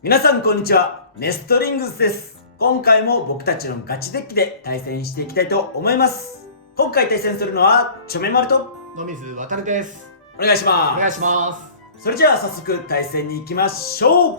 皆さんこんにちは、ネストリングスです。今回も僕たちのガチデッキで対戦していきたいと思います。今回対戦するのはちょめまると野水航です。お願いします。お願いします。それじゃあ早速対戦に行きましょう。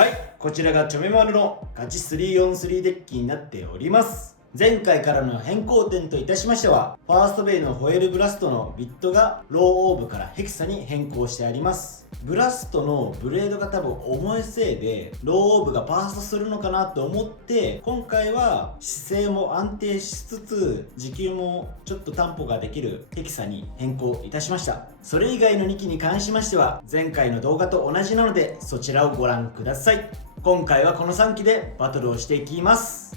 はい、こちらがちょめまるのガチ 3on3 デッキになっております。前回からの変更点といたしましては、ファーストベイのホエールブラストのビットがローオーブからヘキサに変更してあります。ブラストのブレードが多分重いせいでローオーブがバーストするのかなと思って、今回は姿勢も安定しつつ持久もちょっと担保ができるヘキサに変更いたしました。それ以外の2機に関しましては前回の動画と同じなのでそちらをご覧ください。今回はこの3機でバトルをしていきます。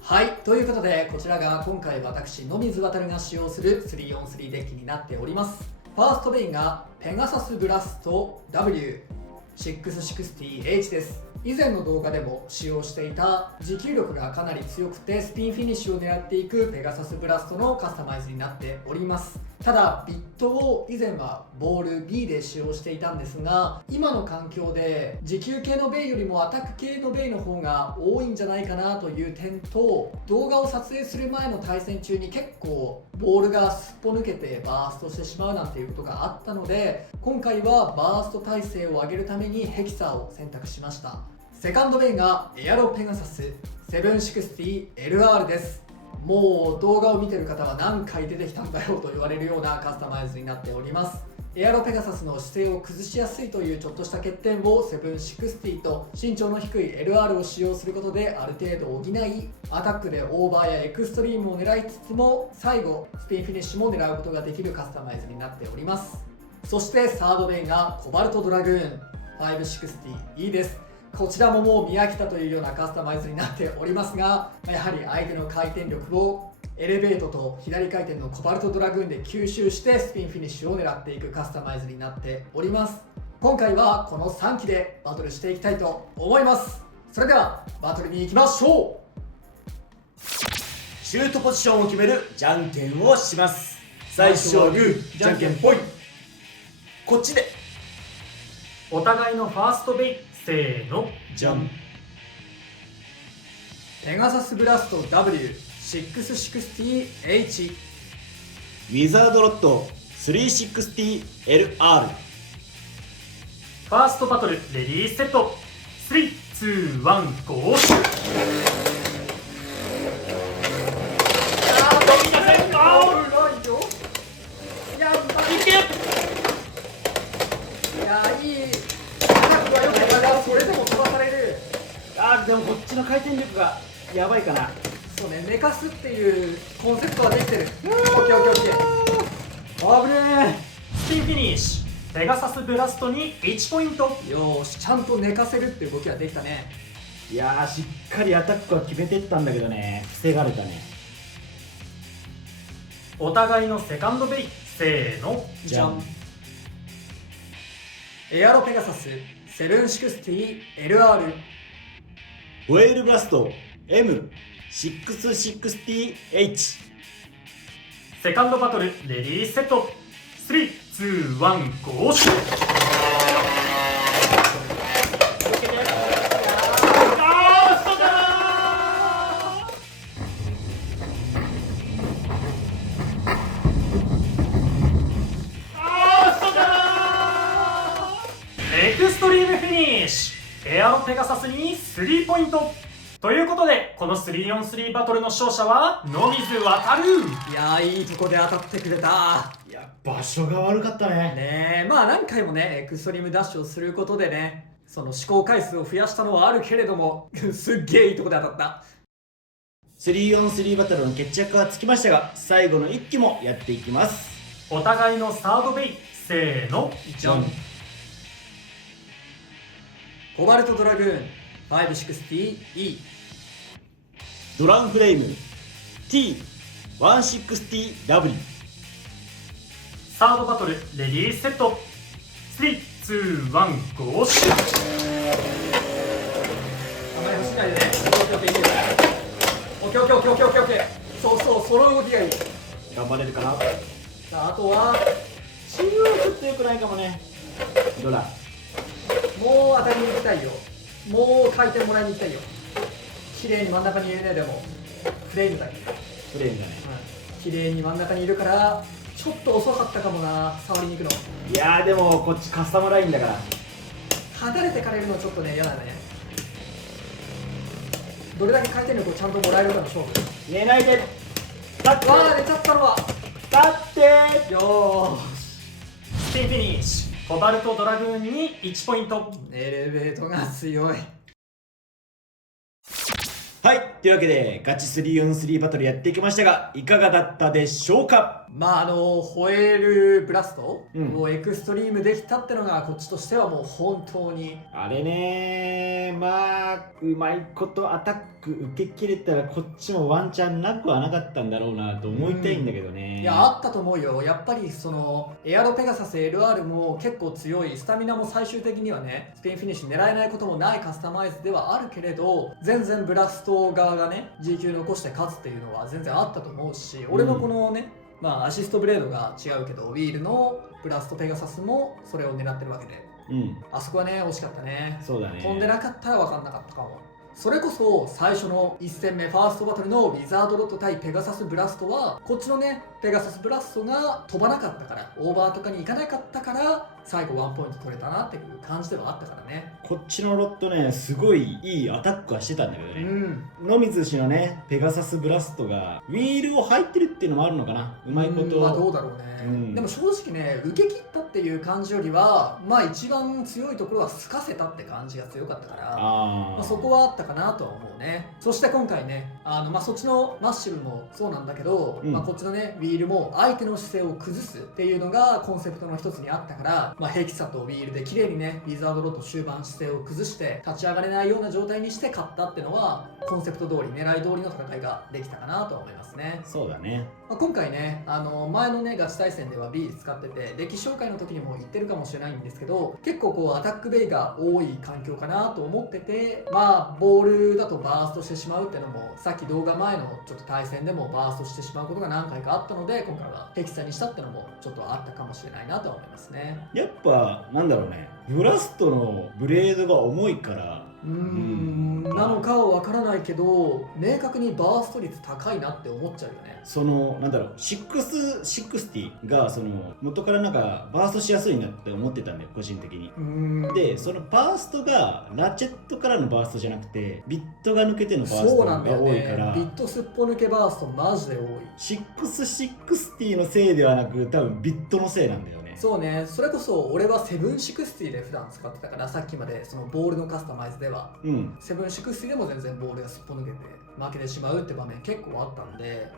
はい、ということでこちらが今回私野水航が使用する 3on3 デッキになっております。ファーストベインがペガサスブラスト W660H です。以前の動画でも使用していた持久力がかなり強くてスピンフィニッシュを狙っていくペガサスブラストのカスタマイズになっております。ただビットを以前はボール B で使用していたんですが、今の環境で持久系のベイよりもアタック系のベイの方が多いんじゃないかなという点と、動画を撮影する前の対戦中に結構ボールがすっぽ抜けてバーストしてしまうなんていうことがあったので、今回はバースト耐性を上げるためにヘキサを選択しました。セカンドベインがエアロペガサス 760LR です。もう動画を見てる方は何回出てきたんだよと言われるようなカスタマイズになっております。エアロペガサスの姿勢を崩しやすいというちょっとした欠点を760と身長の低い LR を使用することである程度補い、アタックでオーバーやエクストリームを狙いつつも最後スピンフィニッシュも狙うことができるカスタマイズになっております。そしてサードベインがコバルトドラグーン 560E です。こちらももう見飽きたというようなカスタマイズになっておりますが、やはり相手の回転力をエレベートと左回転のコバルトドラグーンで吸収してスピンフィニッシュを狙っていくカスタマイズになっております。今回はこの3機でバトルしていきたいと思います。それではバトルに行きましょシュートポジションを決めるじゃんけんをします。最初はグー、じゃんけんぽい。こっちでお互いのファーストベイ、せーの、じゃん。う。ペガサスブラスト W660H、 ウィザードロット 360LR。 ファーストバトルレディーセット、3、2、1、ゴーシュ。それでも飛ばされる。でもこっちの回転力がやばいかな。そうね、寝かすっていうコンセプトはできてる。オッケーオッケーオッケー。危ねスピンフィニッシュ、ペガサスブラストに1ポイント。よーし、ちゃんと寝かせるっていう動きはできたね。いやー、しっかりアタックは決めてったんだけどね、防がれたね。お互いのセカンドベイ、せーの、じゃん。エアロペガサス 760LR、 ホエールブラスト M660H。 セカンドバトルレディーセット、3、2、1、ゴーシュ。エクストリームフィニッシュ、エアロペガサスに3ポイント。ということでこの 3on3 バトルの勝者は野水航。いやー、いいとこで当たってくれた。いや、場所が悪かったね。ねえ、まあ何回もねエクストリームダッシュをすることでね、その試行回数を増やしたのはあるけれどもすっげえいいとこで当たった。 3on3 バトルの決着はつきましたが、最後の1機もやっていきます。お互いのサードベイ、せーの、じゃん。コバルトドラグーン 560E、 ドランフレーム T160W。 サードバトルレディーセット、3、2、1、ゴーシュ。あまり走らないでね。オッケーオッケーオッケーオッケーオッケーオッケー。そうそう、その動きがいい。頑張れるかな。さあ、あとは中央ちょっと良くないかもね。どうだ。もう当たりに行きたいよ。もう回転もらいに行きたいよ。綺麗に真ん中に入れないでもフレームだけ、フレームだね。綺麗に真ん中にいるからちょっと遅かったかもな、触りに行くの。いやーでもこっちカスタムラインだから。離れてかれるのちょっとね嫌だね。どれだけ回転力をちゃんともらえるかの勝負。寝ないで。立ってわあ、出ちゃったのは。立ってよスピンフィニッシュ。コバルトドラグーンに1ポイント。ーし、エレベートが強い。はい、というわけでガチ 3on3 バトルやっていきましたが、いかがだったでしょうか。まあホエールブラストうんをエクストリームできたってのがこっちとしてはもう本当にあれねー、まあうまいことアタック受け切れたらこっちもワンチャンなくはなかったんだろうなと思いたいんだけどね。いやあったと思うよ。やっぱりそのエアロペガサス LR も結構強い、スタミナも最終的にはねスピンフィニッシュ狙えないこともないカスタマイズではあるけれど、全然ブラスト側がね G 級残して勝つっていうのは全然あったと思うし、俺のこのね、まあアシストブレードが違うけどウィールのブラストペガサスもそれを狙ってるわけで、あそこはね惜しかったね。そうだね。飛んでなかったら分かんなかったかも。それこそ最初の1戦目ファーストバトルのウィザードロット対ペガサスブラストはこっちのねペガサスブラストが飛ばなかったから、オーバーとかに行かなかったから最後ワンポイント取れたなっていう感じではあったからね。こっちのロットね、すごいいいアタックはしてたんだけどね。うん野水氏のねペガサスブラストがウィールを入ってるっていうのもあるのかな、うまいこと。まあどうだろうね、でも正直ね受け切ったっていう感じよりはまあ一番強いところはすかせたって感じが強かったからまあ、そこはあったかなとは思うね。そして今回ねまあ、そっちのマッシブもそうなんだけど、まあ、こっちのねウィールも相手の姿勢を崩すっていうのがコンセプトの一つにあったから、まあ、ヘキサとウィールで綺麗にねウィザードロット終盤姿勢を崩して立ち上がれないような状態にして勝ったっていうのはコンセプト通り狙い通りの戦いができたかなとは思いますね。そうだね。まあ、今回ね前のねガチ対戦では B 使ってて歴史紹介の時にも言ってるかもしれないんですけど、結構こうアタックベイが多い環境かなと思ってて、まあボールだとバーストしてしまうっていうのもさっき動画前のちょっと対戦でもバーストしてしまうことが何回かあったので、今回はヘキサにしたっていうのもちょっとあったかもしれないなとは思いますね。やっぱなんだろうね、ブラストのブレードが重いからなのかは分からないけど明確にバースト率高いなって思っちゃうよね。そのなんだろう660がその元からなんかバーストしやすいなって思ってたんだよ個人的に。でそのバーストがラチェットからのバーストじゃなくてビットが抜けてのバーストが多いから、ビットすっぽ抜けバーストマジで多い。660のせいではなく多分ビットのせいなんだよね。そうね、それこそ俺は760で普段使ってたから、さっきまでそのボールのカスタマイズでは、760でも全然ボールがすっぽ抜けて負けてしまうって場面結構あったんで、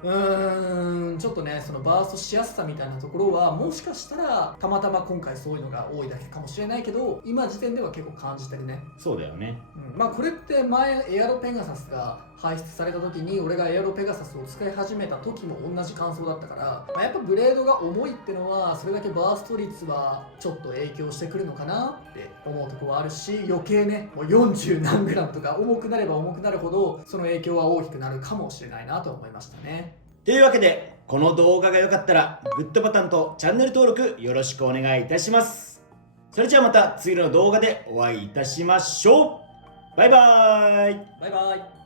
ちょっとねそのバーストしやすさみたいなところはもしかしたらたまたま今回そういうのが多いだけかもしれないけど、今時点では結構感じてるね。そうだよね。まあこれって前エアロペガサスが排出された時に俺がエアロペガサスを使い始めた時も同じ感想だったから、まあ、やっぱブレードが重いってのはそれだけバースト率はちょっと影響してくるのかなって思うところはあるし、余計ねもう40何グラムとか重くなれば重くなるほどその影響は大きくなるかもしれないなと思いましたね。というわけでこの動画が良かったらグッドボタンとチャンネル登録よろしくお願いいたします。それじゃあまた次の動画でお会いいたしましょう。バイバーイ。バイバイ。